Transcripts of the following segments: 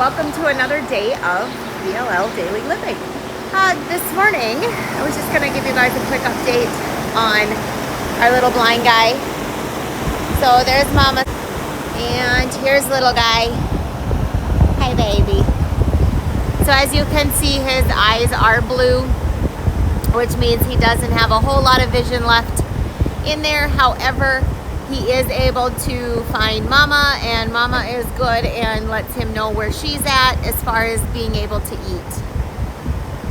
welcome to another day of VLL Daily Living. This morning, I was just going to give you guys a quick update on our little blind guy. So there's Mama, and here's little guy. Hi, baby. So as you can see, his eyes are blue, which means he doesn't have a whole lot of vision left in there. However, he is able to find Mama, and Mama is good and lets him know where she's at as far as being able to eat.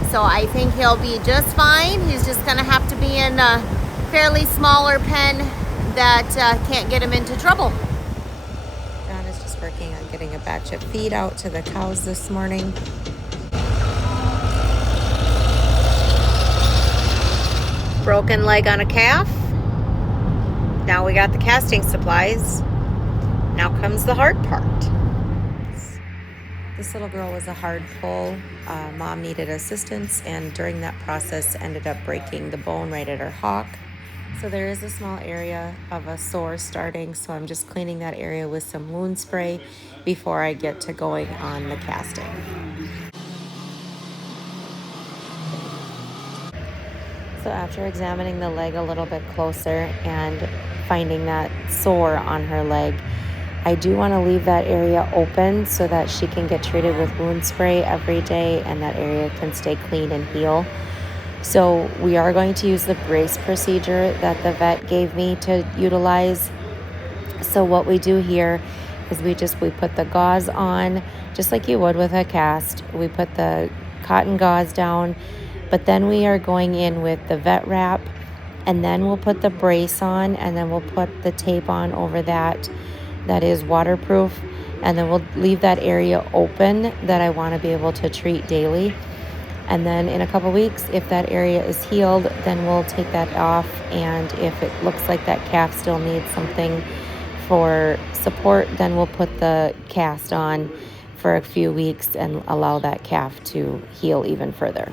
So I think he'll be just fine. He's just gonna have to be in a fairly smaller pen that can't get him into trouble. John is just working on getting a batch of feed out to the cows this morning. Broken leg on a calf. Now we got the casting supplies. Now comes the hard part. This little girl was a hard pull. Mom needed assistance, and during that process ended up breaking the bone right at her hock. So there is a small area of a sore starting, so I'm just cleaning that area with some wound spray before I get to going on the casting. So after examining the leg a little bit closer and finding that sore on her leg, I do want to leave that area open so that she can get treated with wound spray every day and that area can stay clean and heal. So we are going to use the brace procedure that the vet gave me to utilize. So what we do here is we put the gauze on just like you would with a cast. We put the cotton gauze down, but then we are going in with the vet wrap, and then we'll put the brace on, and then we'll put the tape on over that is waterproof, and then we'll leave that area open that I want to be able to treat daily. And then in a couple weeks, if that area is healed, then we'll take that off, and if it looks like that calf still needs something for support, then we'll put the cast on for a few weeks and allow that calf to heal even further.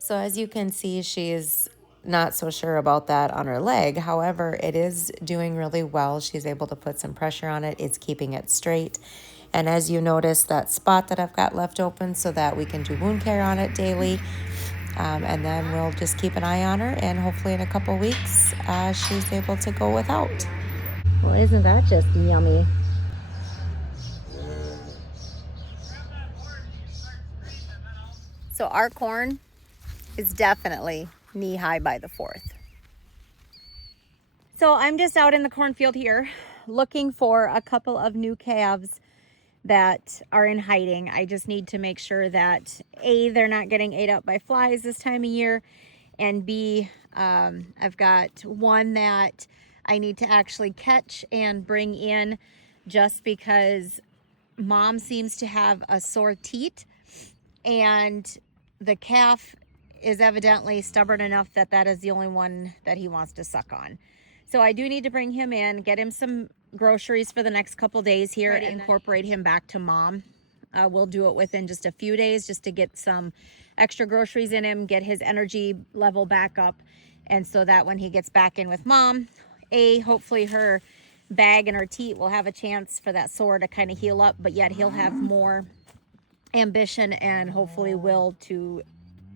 So as you can see, she's not so sure about that on her leg. However, it is doing really well. She's able to put some pressure on it. It's keeping it straight. And as you notice, that spot that I've got left open so that we can do wound care on it daily. And then we'll just keep an eye on her, and hopefully in a couple weeks, she's able to go without. Well, isn't that just yummy? So our corn is definitely knee-high by the 4th. So I'm just out in the cornfield here looking for a couple of new calves that are in hiding. I just need to make sure that A, they're not getting ate up by flies this time of year, and B, I've got one that I need to actually catch and bring in just because Mom seems to have a sore teat, and the calf is evidently stubborn enough that that is the only one that he wants to suck on. So I do need to bring him in, get him some groceries for the next couple days here and incorporate him back to mom. We'll do it within just a few days just to get some extra groceries in him, get his energy level back up. And so that when he gets back in with mom, hopefully her bag and her teat will have a chance for that sore to kind of heal up, but yet he'll have more ambition and hopefully will to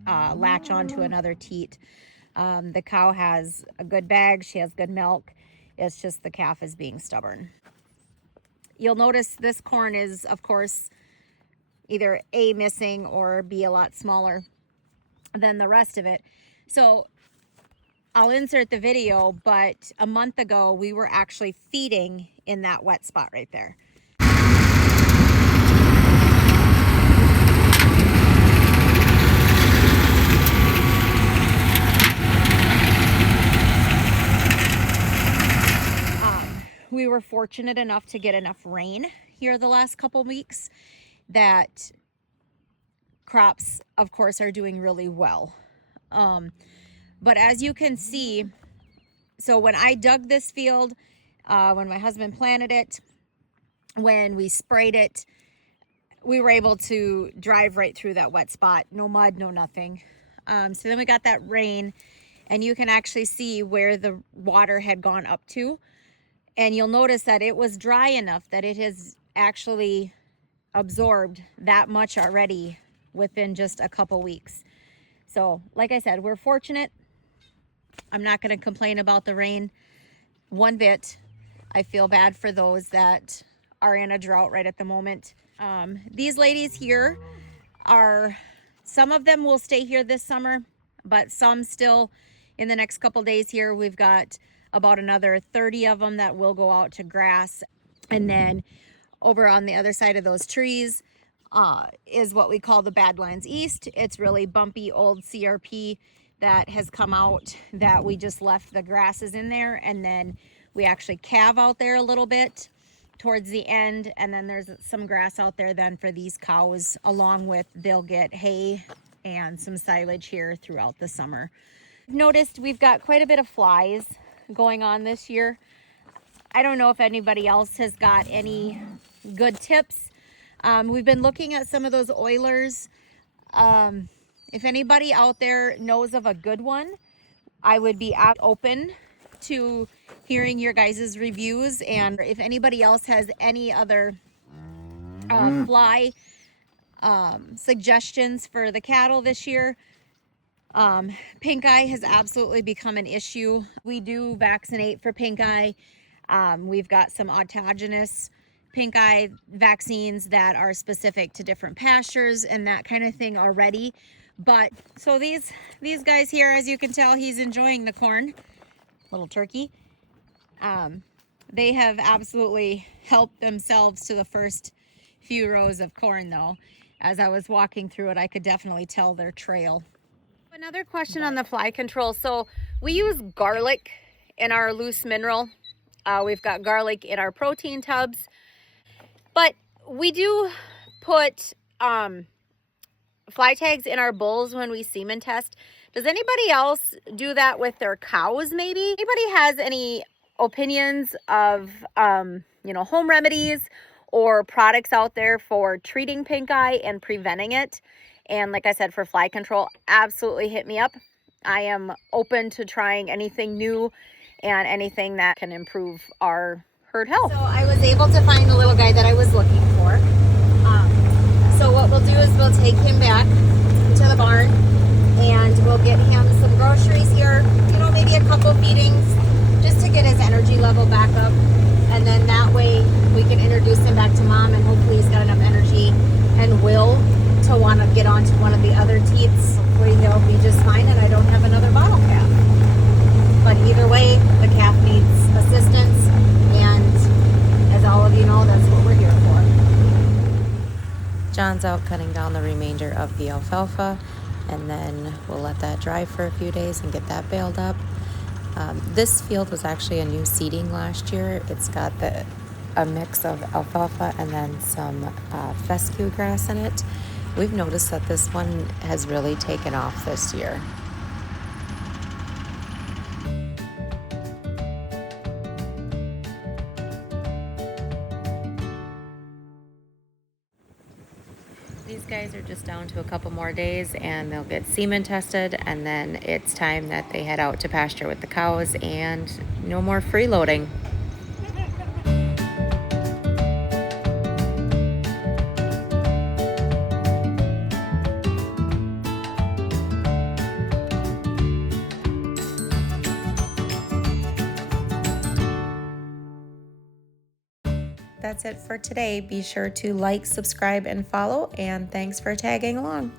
latch on to another teat. The cow has a good bag. She has good milk. It's just the calf is being stubborn. You'll notice this corn is, of course, either A, missing, or B, a lot smaller than the rest of it. So I'll insert the video, but a month ago we were actually feeding in that wet spot right there. We were fortunate enough to get enough rain here the last couple weeks that crops, of course, are doing really well. But as you can see, so when I dug this field, when my husband planted it, when we sprayed it, we were able to drive right through that wet spot. No mud, no nothing. So then we got that rain, and you can actually see where the water had gone up to. And you'll notice that it was dry enough that it has actually absorbed that much already within just a couple weeks. So like I said, we're fortunate. I'm not going to complain about the rain one bit. I feel bad for those that are in a drought right at the moment. These ladies here some of them will stay here this summer, but some still in the next couple days here. We've got about another 30 of them that will go out to grass. And then over on the other side of those trees is what we call the Badlands East. It's really bumpy old CRP that has come out that we just left the grasses in there, and then we actually calve out there a little bit towards the end, and then there's some grass out there then for these cows, along with they'll get hay and some silage here throughout the summer. Noticed we've got quite a bit of flies going on this year. I don't know if anybody else has got any good tips. We've been looking at some of those oilers. If anybody out there knows of a good one, I would be open to hearing your guys' reviews. And if anybody else has any other fly suggestions for the cattle this year. Pink eye has absolutely become an issue. We do vaccinate for pink eye. We've got some autogenous pink eye vaccines that are specific to different pastures and that kind of thing already. But so these guys here, as you can tell, he's enjoying the corn, little turkey. They have absolutely helped themselves to the first few rows of corn though. As I was walking through it, I could definitely tell their trail. Another question on the fly control. So we use garlic in our loose mineral. We've got garlic in our protein tubs, but we do put fly tags in our bulls when we semen test. Does anybody else do that with their cows maybe? Anybody has any opinions of, home remedies or products out there for treating pink eye and preventing it? And like I said, for fly control, absolutely hit me up. I am open to trying anything new and anything that can improve our herd health. So I was able to find the little guy that I was looking for. So what we'll do is we'll take him back to the barn and we'll get him some groceries here, maybe a couple feedings just to get his energy level back up. And then that way we can introduce him back to mom, and hopefully he's got enough energy and will to want to get onto one of the other teats. Hopefully he'll be just fine and I don't have another bottle calf. But either way, the calf needs assistance, and as all of you know, that's what we're here for. John's out cutting down the remainder of the alfalfa, and then we'll let that dry for a few days and get that baled up. This field was actually a new seeding last year. It's got a mix of alfalfa and then some fescue grass in it. We've noticed that this one has really taken off this year. These guys are just down to a couple more days and they'll get semen tested, and then it's time that they head out to pasture with the cows and no more freeloading. That's it for today. Be sure to like, subscribe, and follow, and thanks for tagging along.